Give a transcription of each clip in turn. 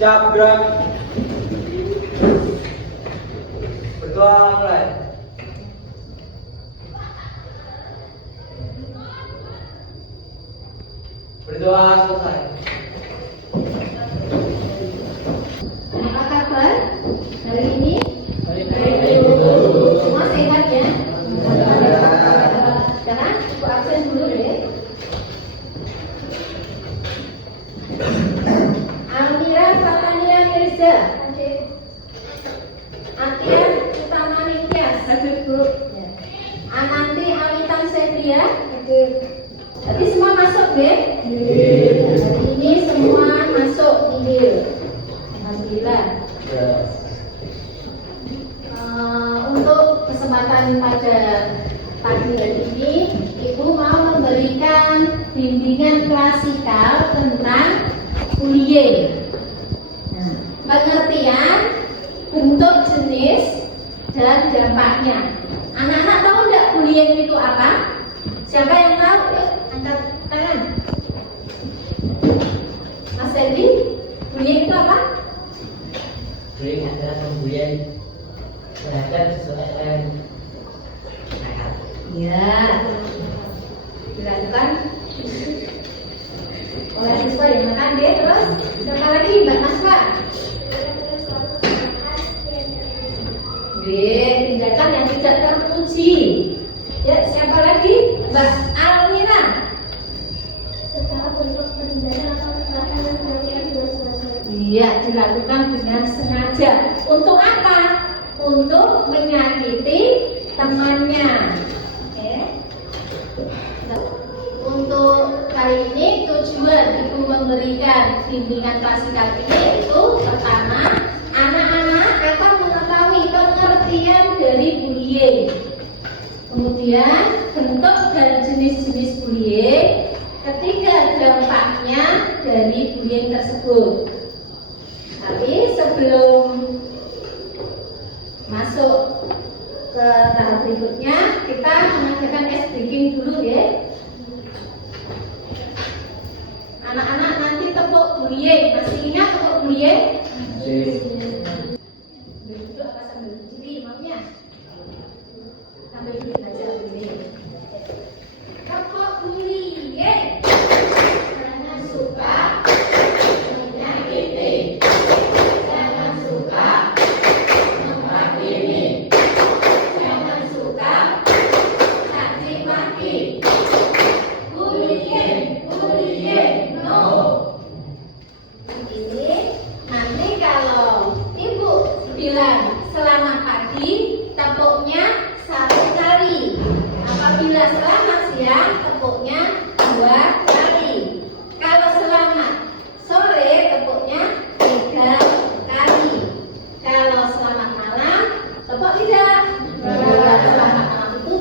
Siap, gerak. Berdoa mulai. Berdoa selesai. Apa kabar hari ini? Baik. Semua sehat ya? Sekarang aku absen dulu deh. Almira Satania Mirza, Atian Utama Nikyas, hadir guru. Ananti Alitan Sepria, hadir. Jadi semua masuk deh. Hari ini semua masuk nihil. Alhamdulillah. Untuk kesempatan pada pagi hari ini, Ibu mau memberikan bimbingan klasikal tentang kuliah. Nah, pengertian, bentuk, jenis, dan dampaknya. Anak-anak tahu nggak kuliah itu apa? Siapa yang tahu? Yuk, angkat tangan. Mas Endi, kuliah itu apa? Kuliah adalah pemberian terhadap sesuatu yang nakal. Ya, dilakukan oleh siswa yang makan dia. Terus siapa lagi? Mbak Maswa. B, tindakan yang tidak terpuji. Ya, siapa lagi? Mbak Almira. Secara bentuk penindakan atau kekerasan yang dilakukan juga sengaja. Iya, dilakukan dengan sengaja. Untuk apa? Untuk menyakiti temannya. Oke. Untuk kali ini tujuan Ibu memberikan bimbingan klasikal ini itu pertama, anak-anak akan mengetahui pengertian dari bullying. Kemudian bentuk dan jenis-jenis bullying. Ketiga, dampaknya dari bullying tersebut. Tapi sebelum masuk ke tahap berikutnya, kita mengajarkan case breaking dulu ya. Anak-anak nanti tepuk bullying, masih ingat tepuk bullying? Duduk apa sambil berdiri maunya? Sambil berdiri aja begini. Tepuk bullying. Jangan suka menyakiti. Jangan suka menghakimi. Jangan suka caci maki. Bullying, bullying, no. Ini nanti kalau Ibu bilang selamat pagi, tepuknya 1 kali. Apabila selamat siang, tepuknya 2 kali. Kalau selamat sore, tepuknya 3 kali. Kalau selamat malam, tepuk tidak. Selamat malam itu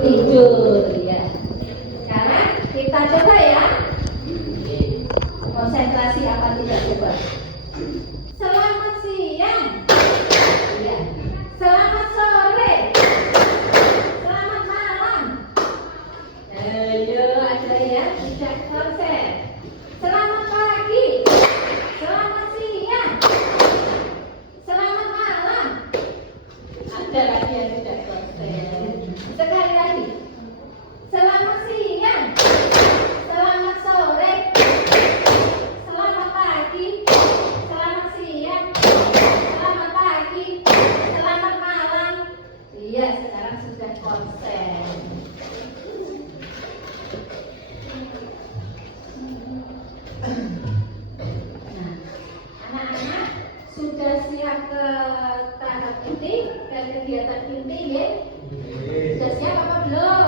tidur ya. Sekarang kita coba ya. Konsentrasi apa tidak coba? Selamat siang. Ya. Selamat sore. Selamat malam. Ayo ada ya, tidak konsen. Selamat pagi. Selamat siang. Selamat malam. Ada lagi yang tidak konsen. Sekali lagi. Selamat siang. Selamat sore. Selamat pagi. Selamat siang. Selamat pagi. Selamat malam. Iya, sekarang sudah konsen. Nah, anak-anak sudah siap ke tahap inti dan kegiatan inti ya? Sudah siap apa belum?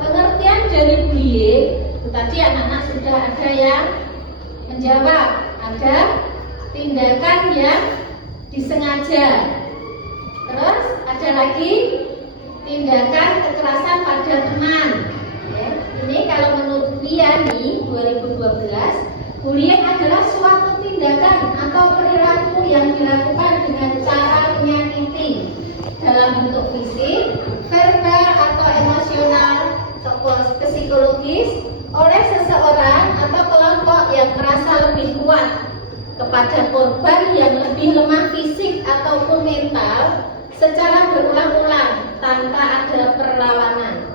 Pengertian dari bullying, tadi anak-anak sudah ada yang menjawab, ada tindakan yang disengaja. Terus ada lagi tindakan kekerasan pada teman. Ya, ini kalau menurut Liani 2012, bullying adalah suatu tindakan atau perilaku yang dilakukan dengan cara menyakiti dalam bentuk fisik, verbal atau emosional, psikologis oleh seseorang atau kelompok yang yang merasa lebih kuat kepada korban yang lebih lemah fisik ataupun mental secara berulang-ulang tanpa ada perlawanan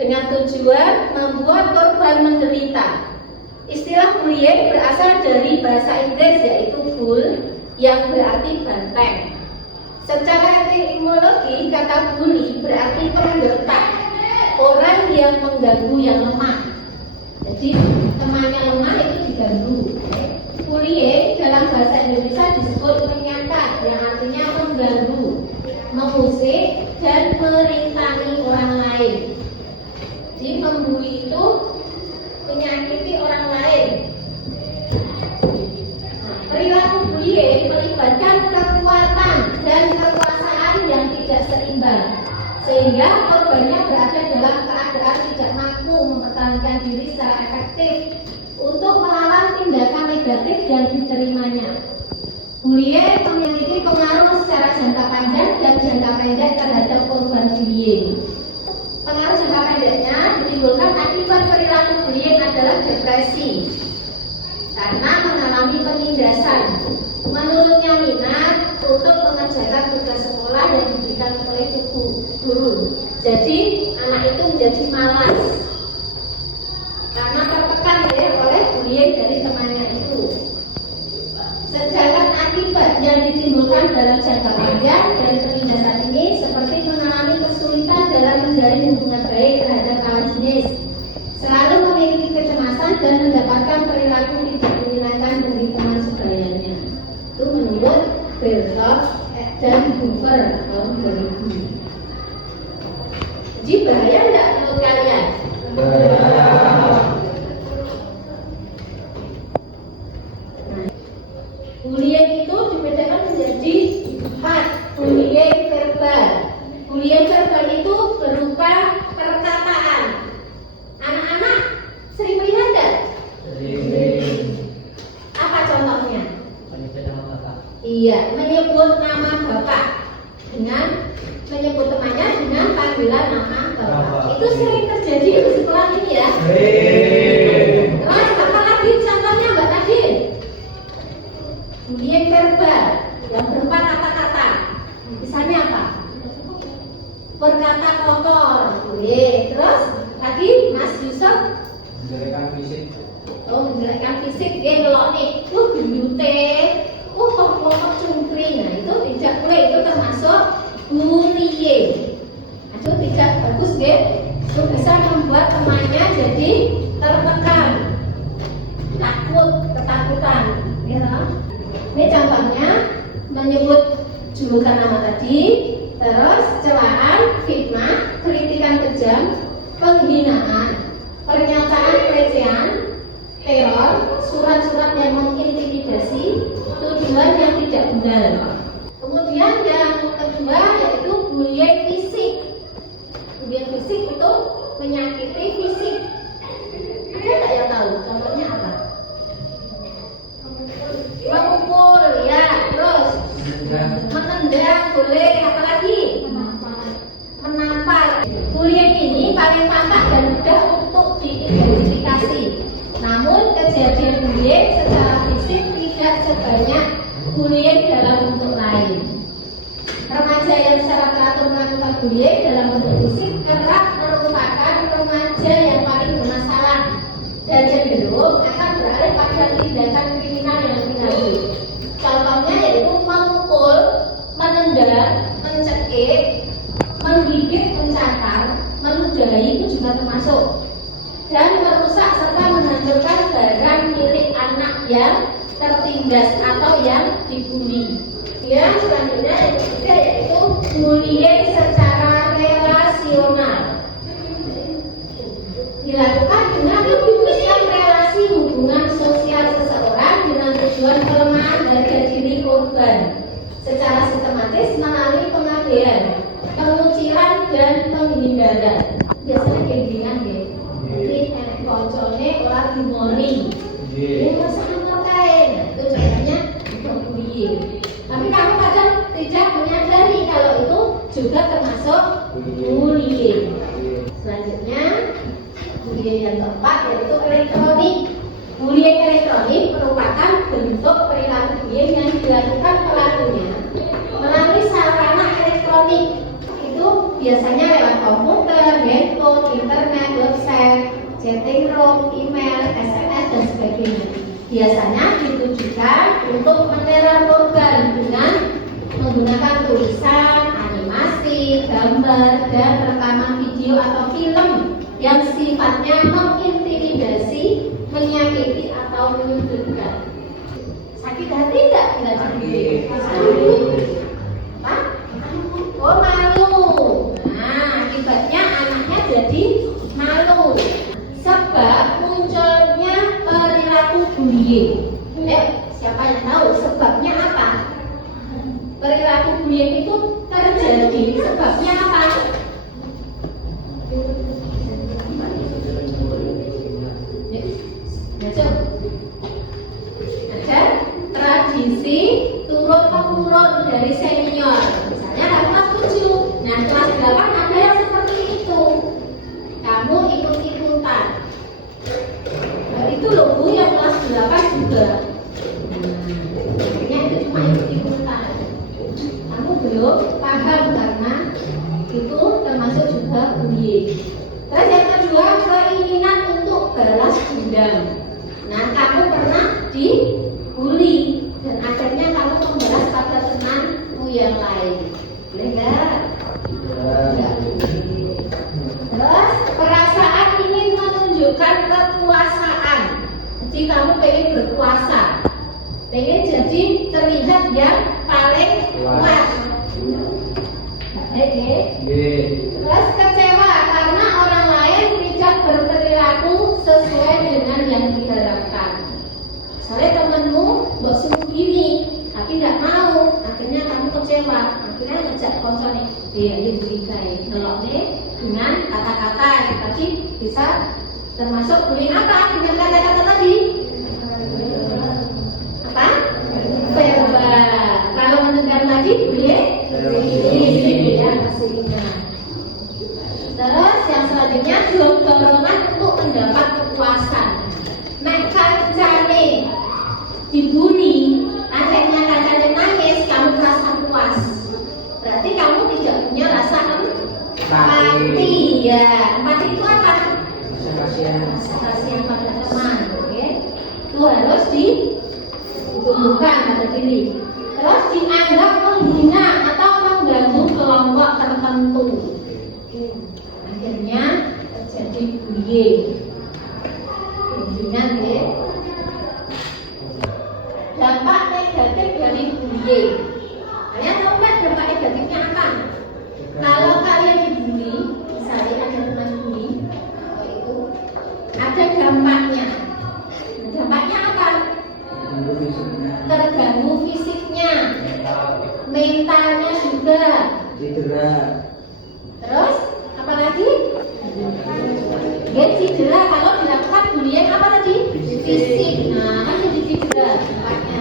dengan tujuan membuat korban menderita. Istilah bullying berasal dari bahasa Inggris yaitu bull yang berarti banteng. Secara etimologi kata bully berarti penggertak, orang yang mengganggu yang lemah. Jadi temannya lemah itu diganggu. Bullying dalam bahasa Indonesia disebut menyankat yang artinya mengganggu, mengusik dan merintangi orang lain. Jadi membuli itu menyakiti orang lain. Perilaku bullying melibatkan kekuatan dan kekuasaan yang tidak seimbang, sehingga korbannya berada dalam keadaan tidak mampu mempertahankan diri secara efektif untuk melawan tindakan negatif yang diterimanya. Bullying memiliki pengaruh secara jangka panjang dan jangka pendek terhadap korban bullying. Pengaruh jangka pendeknya ditimbulkan akibat perilaku bullying adalah depresi karena mengalami penindasan, menurunnya minat untuk mengerjakan tugas sekolah yang diberikan oleh guru. Jadi anak itu menjadi malas karena tertekan oleh bullying dari temannya itu. Sedangkan akibat yang ditimbulkan dalam jangka panjang dari penindasan ini seperti mengalami kesulitan dalam menjalin hubungan baik terhadap lawan jenis, selalu memiliki kecemasan dan mendapatkan perilaku tidak menyenangkan dari teman sebayanya. Itu menurut Berthold dan Hoover tahun 2000. Jadi bahaya nggak menurut kalian? Bullying itu dibedakan menjadi 4. Bullying verbal. Bullying verbal itu berupa perkataan. Anak-anak sering melihat nggak? Apa contohnya? Iya, menyebut nama bapak dengan menyebut temannya dengan panggilan nama bapak. Itu sering terjadi di sekolah ini ya. Terus apa lagi contohnya Mbak Nadine? Bullying verbal yang berupa kata-kata. Misalnya apa? Berkata kotor. Terus lagi Mas Yusuf? Menjelekan fisik. Oh, menjelekan fisik. Dia ngelok nih. Gendute. Kok cungkring. Nah itu tidak boleh. Itu termasuk bullying. Itu tidak bagus, itu bisa membuat temannya jadi tertekan, takut, ketakutan. Ini contohnya menyebut julukan nama tadi, terus celaan, fitnah, kritikan kejam, penghinaan, pernyataan pelecehan, teror, surat-surat yang mengintimidasi, tuduhan yang tidak benar. Kemudian yang kedua yaitu bullying fisik. Bullying fisik itu menyakiti fisik. Ada nggak yang tahu? Contohnya apa? Memukul, ya. Terus menendang, boleh. Apalagi? Menampar. Bullying ini paling tampak dan mudah untuk diidentifikasi. Namun kejadian bullying secara fisik tidak sebanyak bullying dalam bentuk lain. Remaja yang secara teratur melakukan bullying dalam bentuk fisik kerap merupakan remaja yang paling bermasalah dan cenderung akan beralih pada tindakan kriminal yang lebih lanjut. Contohnya yaitu memukul, menendang, mencekik, menggigit, mencakar, meludahi itu juga termasuk, dan merusak serta menghancurkan barang milik anak yang tertindas atau yang dibully. Yang selanjutnya yang ketiga yaitu bullying secara relasional. Dilakukan dengan memutuskan relasi hubungan sosial seseorang dengan tujuan pelemahan harga diri korban secara sistematis melalui pengabaian, pengucilan dan penghindaran. Biasanya genggengan ya. Ini enek koncone ora dimori. Ini masalah terkait. Itu contohnya bullying. Tapi kamu kadang tidak menyadari kalau itu juga termasuk bullying. Selanjutnya bullying yang keempat yaitu elektronik. Bullying elektronik merupakan bentuk perilaku bullying yang dilakukan pelakunya melalui sarana elektronik. Itu biasanya lewat komputer, handphone, internet, website, chatting room, email, SMS, dan sebagainya. Biasanya ditujukan untuk meneror korban dengan menggunakan tulisan, animasi, gambar, dan rekaman video atau film yang sifatnya mengintimidasi, menyakiti, atau menyudutkan. Sakit hati nggak bila dibully? Apa? Oh, malu. Nah, akibatnya anaknya jadi malu. Sebab munculnya perilaku bullying. Siapa yang tahu sebabnya apa? Perilaku bullying itu terjadi sebabnya apa? Ada tradisi turun-temurun dari senior. Misalnya kelas 7. Nah, kelas 8 ada yang seperti itu. Kamu ikut-ikutan. Nah, itu loh Bu, yang kelas 8 juga. Akhirnya itu cuma ikut-ikutan. Kamu belum paham karena itu termasuk juga bullying. Terus yang kedua, keinginan untuk balas dendam. Nah, kamu pernah dibully dan akhirnya kamu membalas pada temanmu yang lain. Boleh nggak? Nggak. Terus perasaan ingin menunjukkan kekuasaan. Jadi kamu pengen berkuasa, pengen jadi terlihat yang paling kuat. Oke. Terus kecewa karena orang lain tidak berperilaku sesuai dengan yang diharapkan. Misalnya temenmu buat suruh gini, tapi tidak mau, akhirnya kamu kecewa, akhirnya ngejak konsolnya, ini berikai, noloknya dengan kata-kata yang tadi bisa termasuk bullying apa? Dengan kata-kata tadi? Apa? Verbal. Kalau mendengar tadi bullying? Ya, pastinya. Terus yang selanjutnya dorongan untuk mendapat kepuasan. Nek kancane dibully, akhirnya kancane nangis, kamu merasa puas. Berarti kamu tidak punya rasa empati. Ya, empati itu apa? Kasihan pada teman, oke? Itu harus ditumbuhkan pada diri. Terus dianggap menghina atau mengganggu kelompok tertentu. Akhirnya terjadi bullying. Ingat ya. Dampak negatif dari bullying. Kalian tahu nggak dampak negatifnya apa? Kalau kalian dibully, misalnya ada teman bully, itu ada dampaknya. Dampaknya apa? Terganggu fisiknya, mentalnya juga. Terus apa lagi? Dia cedera kalau dilakukan bullying apa tadi? Fisik. Nah, kan jadi cedera dampaknya.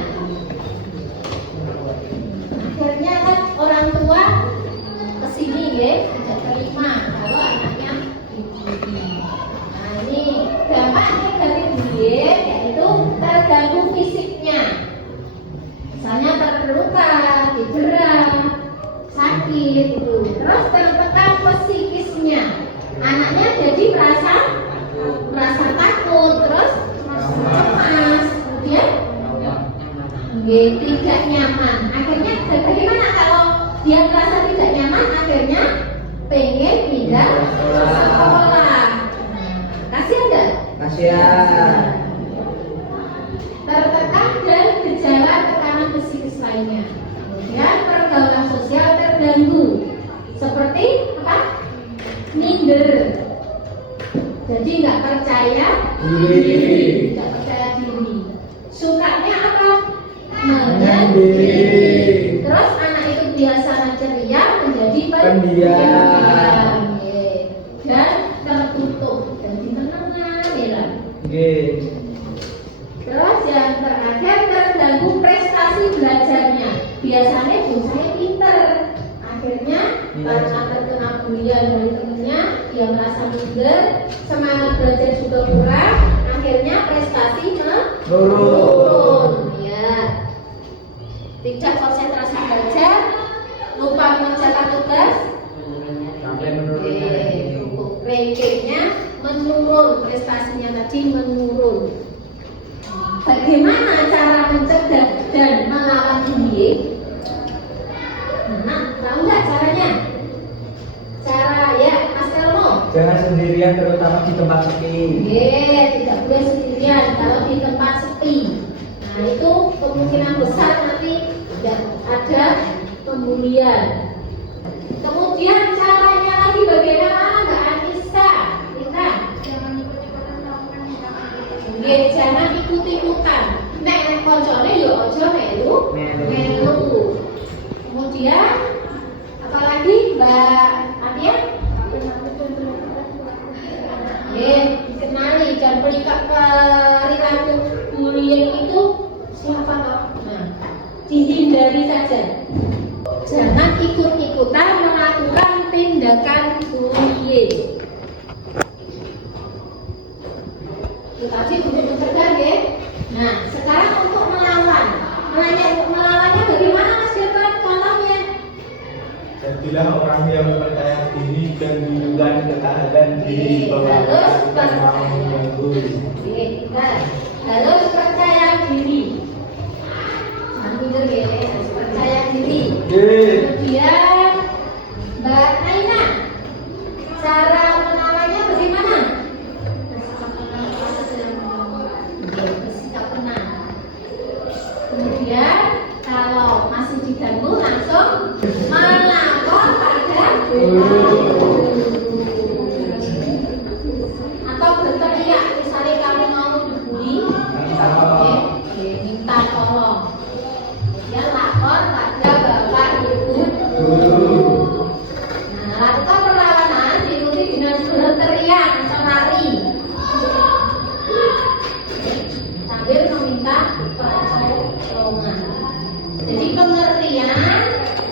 Akhirnya kan orang tua kesini ya, tidak terima kalau anaknya dibully. Nah, ini dampaknya dari bullying yaitu terganggu fisiknya. Misalnya terluka, cedera, sakit itu. Terus tertekan psikisnya. Anaknya jadi merasa takut, terus cemas, kemudian tidak nyaman. Akhirnya bagaimana kalau dia merasa tidak nyaman? Akhirnya pengen pindah sekolah. Kasihan nggak? Kasihan. Tertekan dan gejala tekanan psikis lainnya. Kemudian pergaulan sosial terganggu. Seperti apa? Minder. Jadi nggak percaya diri. Nggak percaya diri. Sukanya apa? Menyendiri. Terus anak itu biasanya ceria menjadi pendiam. Dan tertutup. Jadi tenang ya. Terus yang terakhir terganggu prestasi belajarnya. Biasanya saya pinter, akhirnya karena terkena bullying dari temennya, dia merasa minder, semangat belajar juga kurang, akhirnya prestasi Menurun. Ya. Tidak konsentrasi belajar, lupa mengerjakan tugas, Sampai menurunnya ranking. rankingnya menurun, prestasinya tadi menurun. Bagaimana cara mencegah dan melawan bullying? Nah, tahu nggak caranya? Cara ya, Mas Elmo. Jangan sendirian terutama di tempat sepi. Tidak boleh sendirian kalau di tempat sepi. Nah, itu kemungkinan besar nanti tidak ada pembulian. Kemudian caranya lagi bagaimana Mbak Anissa? Kita jangan ikut-ikutan. Nek koncone yo ojo melu. Kemudian apalagi Mbak Atia? Dikenali dan perilaku bullying itu siapa toh? Nah, dihindari saja. Jangan ikut-ikutan melakukan tindakan bullying. Itu tadi untuk mencegah ya. Nah, sekarang untuk melawan. Melawannya bagaimana Mas Firman contohnya? Jadilah orang yang percaya diri dan menunjukkan ketahanan diri bahwa kita mau mengganggu. Nah, harus percaya diri. Ambil ya, harus percaya diri. Kemudian Mbak Naina, cara melawannya bagaimana? Bersikap tenang. Kemudian kalau masih diganggu langsung melapor pada atau berteriak, misalnya kamu mau dibully, minta tolong. Dia lapor pada bapak ibu. Nah, lakukan perlawanan diikuti dengan berteriak atau lari sambil meminta pertolongan. Jadi pengertian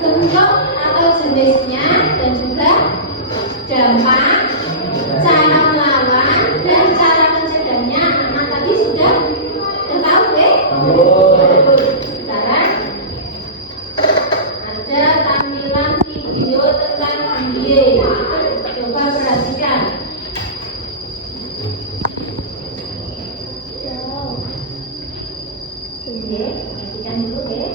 bentuk atau jenisnya dan juga dampak, cara melawan dan cara mencegahnya. Anak tadi sudah tahu sekarang ada tampilan video tentang bullying. Coba perhatikan. Perhatikan dulu ya.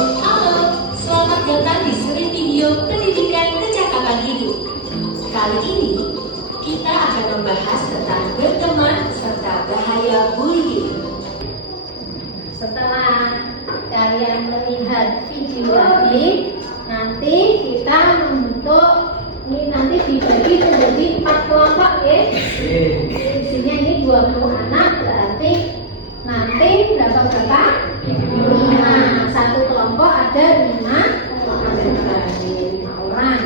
Halo, selamat datang di seri video pendidikan kecakapan hidup. Kali ini, kita akan membahas tentang berteman serta bahaya bullying. Setelah kalian melihat video tadi, nanti kita membentuk ini nanti dibagi menjadi 4 kelompok ya. Isinya ini 20 anak, berarti nanti berapa? 5. Satu kelompok ada 5 orang.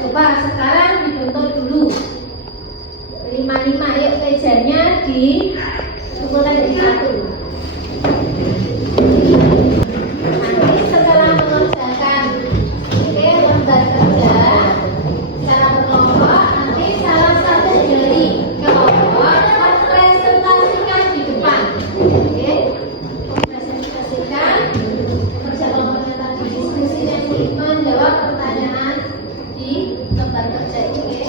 Coba sekarang dibentuk dulu 5-5, yuk mejanya dikumpulkan jadi 1. Nanti setelah mengerjakan lembar kerja secara berkelompok, nanti salah satu dari kelompok presentasikan di depan. Presentasikan kerja kelompoknya tadi, diskusinya menjawab pertanyaan di lembar kerja ini.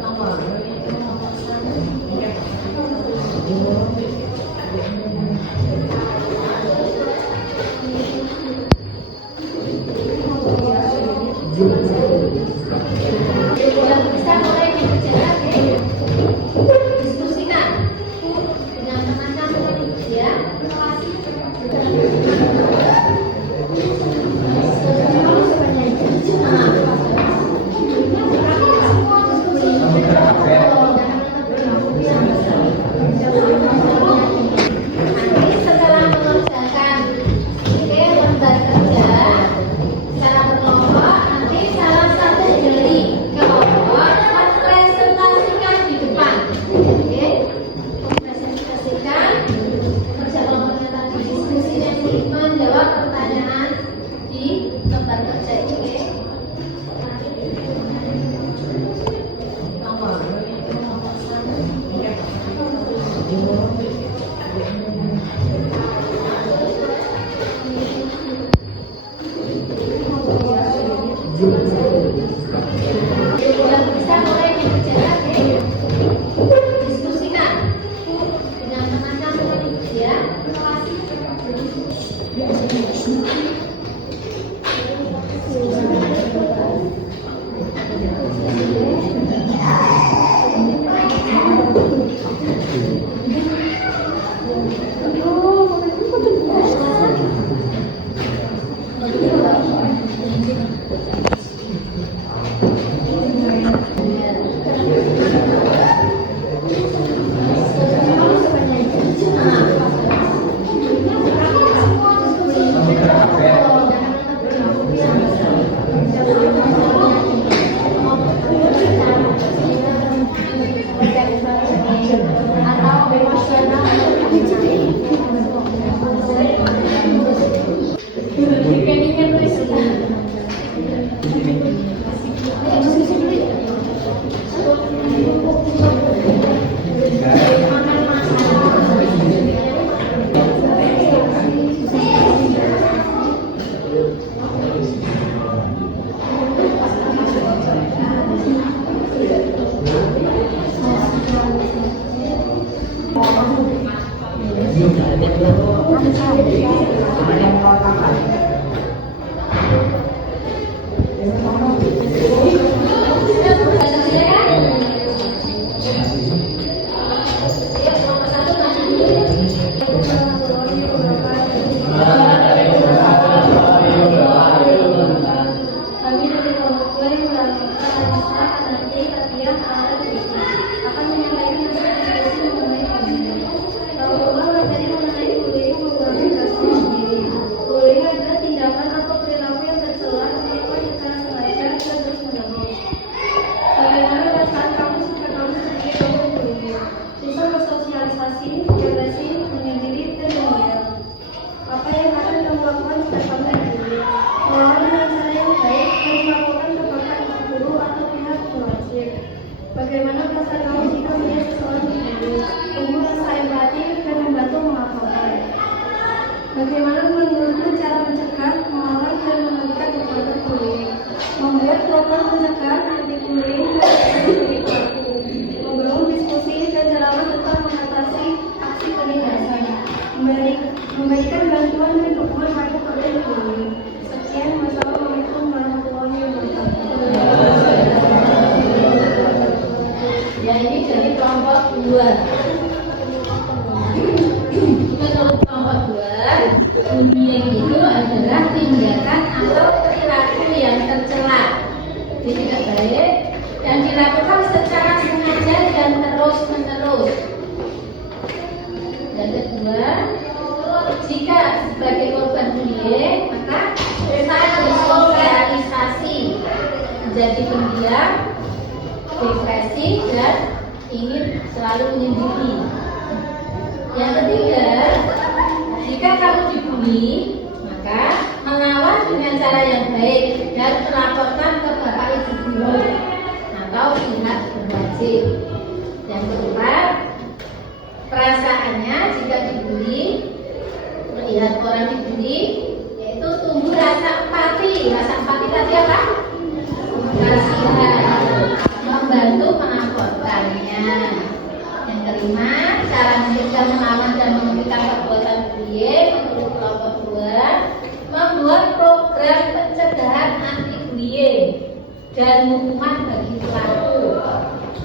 Nomor Bisa mulai berbicara, diskusikan dengan teman-teman ya. Kami dari kelompok yang melakukan nanti latihan awal akan menyampaikan diskusi mengenai kabinet. Bahwa materi mengenai bullying menggunakan kata sendiri. Bullying adalah tindakan atau perilaku yang tercela melakukan secara sengaja dan terus menerus. Bagaimana perasaan kamu jika kamu sendiri melakukan bullying? Bisa bersosialisasi, depresi, menyendiri, dan mendiam. Apa yang akan kamu lakukan jika kamu dibully? Melawan dengan cara yang baik dan melakukan kepada ibu guru atau pihak berwajib. Bagaimana perasaan kamu jika melihat seseorang dibully? Tumbuh rasa empati dan membantu memaafkan. Bagaimana menurutmu cara mencegah, melawan dan menghentikan perbuatan bullying? Membuat program mencegah anti-bullying dan menjadi pelaku. Membangun diskusi dan dialog tentang mengatasi aksi penindasan. Memberikan bantuan dan dukungan pada korban bullying. Sekian, wassalamualaikum warahmatullahi wabarakatuh. Ya, ini dari kelompok 2. Menurut kelompok 2, bullying itu adalah tindakan atau perilaku yang tercela, tidak baik, dan dilakukan secara sengaja dan terus-menerus. Yang kedua, jika sebagai korban bullying, maka kita bersosialisasi menjadi pendiam, depresi, dan ingin selalu menyendiri. Yang ketiga, jika kamu dibully, maka mengawal dengan cara yang baik dan melaporkan ke bapak ibu guru atau pihak berwajib. Yang keempat, perasaannya jika dibully, melihat orang dibully, yaitu tumbuh rasa empati. Rasa empati tadi apa? Kasihan, membantu melaporkannya. Yang kelima, cara mencegah, melawan dan menghentikan perbuatan bullying menurut kelompok 2, membuat program pencegahan anti bullying dan hukuman bagi pelaku,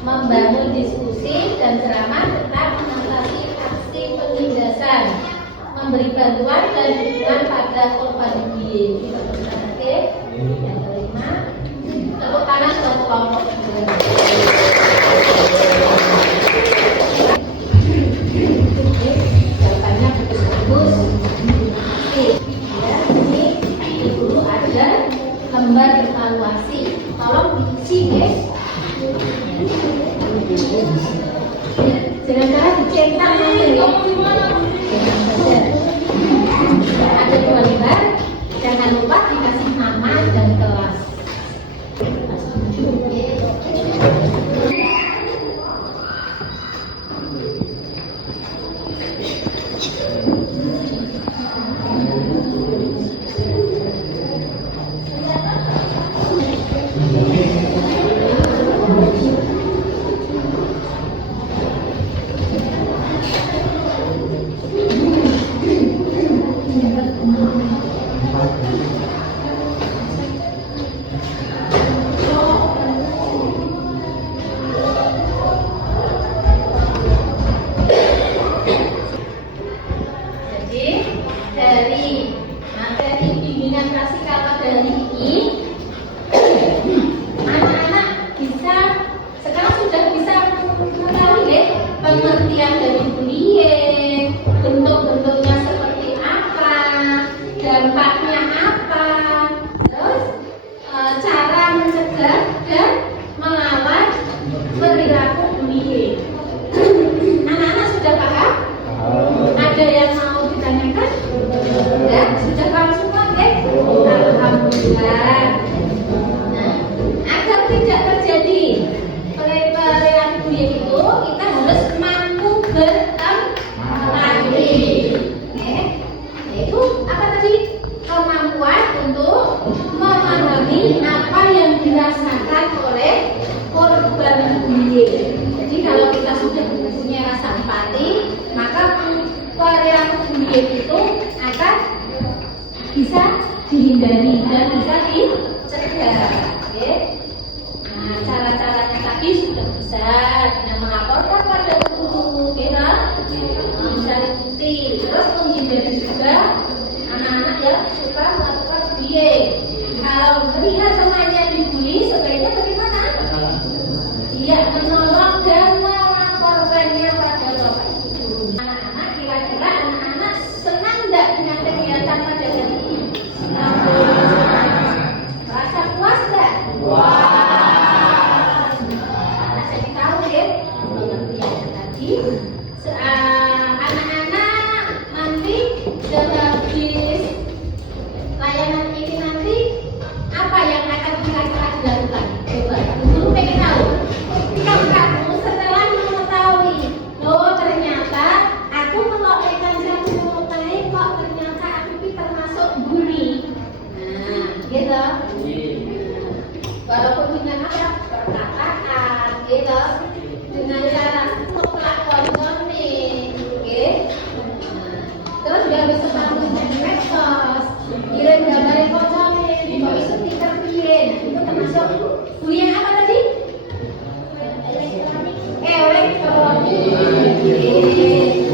membangun diskusi dan ceramah tentang mengatasi aksi penindasan, memberi bantuan dan dukungan pada korban bullying. Oke, yang kelima, tepuk tangan buat kelompok 2. Jawabannya bagus. Oke, ya, ini di guru ada lembar evaluasi. Tolong diisi, guys. Jangan salah dicetak nanti ya. Ada 2 lembar. Jangan lupa dikasih nama dan kelas. harus mampu berempati. Oke. Yaitu apa tadi? Kemampuan untuk memahami apa yang dirasakan oleh korban bullying. Jadi kalau kita sudah punya rasa empati, maka perilaku bullying itu akan bisa dihindari dan bisa dicegah. Oke. Nah, cara-caranya tadi sudah bisa dengan melaporkan pada guru, bisa diikuti. Terus menghindari juga anak-anak yang suka melakukan bullying. Kalau melihat temannya dibully, sebaiknya bagaimana? Dia menolong dan melaporkannya pada bapak ibu. Anak-anak, kira-kira anak-anak senang tidak dengan kegiatan pada hari ini? Rasa puas tidak? Anak jadi tahu ya, pengertian tadi. Anak-anak nanti dalam layanan ini nanti apa yang akan kira-kira dilakukan? Coba, dulu pengen tahu. Ketika kamu setelah mengetahui, oh ternyata aku meloketkan kamu melukai, kok ternyata aku termasuk bully. Nah, gitu. Walaupun dengan apa? Perkataan, gitu. Dengan cara mutlak konsonin, oke? Terus dia bisa melakukan medsos, kirim gambar konsonin, kok itu diterpiin, itu termasuk bullying apa tadi? Elektronik.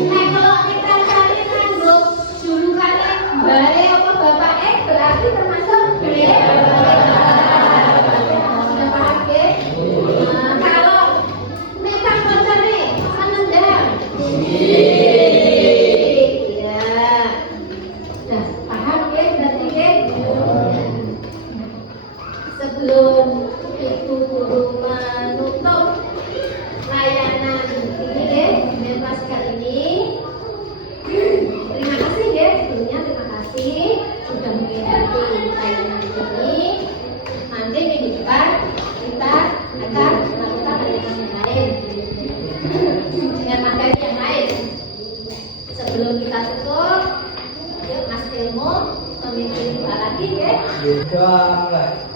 Nah kalau kita cari nganggo julukannya bare apa bapak berarti termasuk bullying. Sudah paham ya? Kalau megang konsernya menendang. Ya. Nah, paham ya berarti ya? Sebelum itu guru menutup layanan ini ya, bebas kali ini. Terima kasih ya, sebelumnya terima kasih sudah mengikuti layanan ini. Nanti minggu depan kita akan melakukan layanan yang lain dengan materi yang lain. Sebelum kita tutup, yuk Mas Ilmu memimpin doa lagi ya. Doa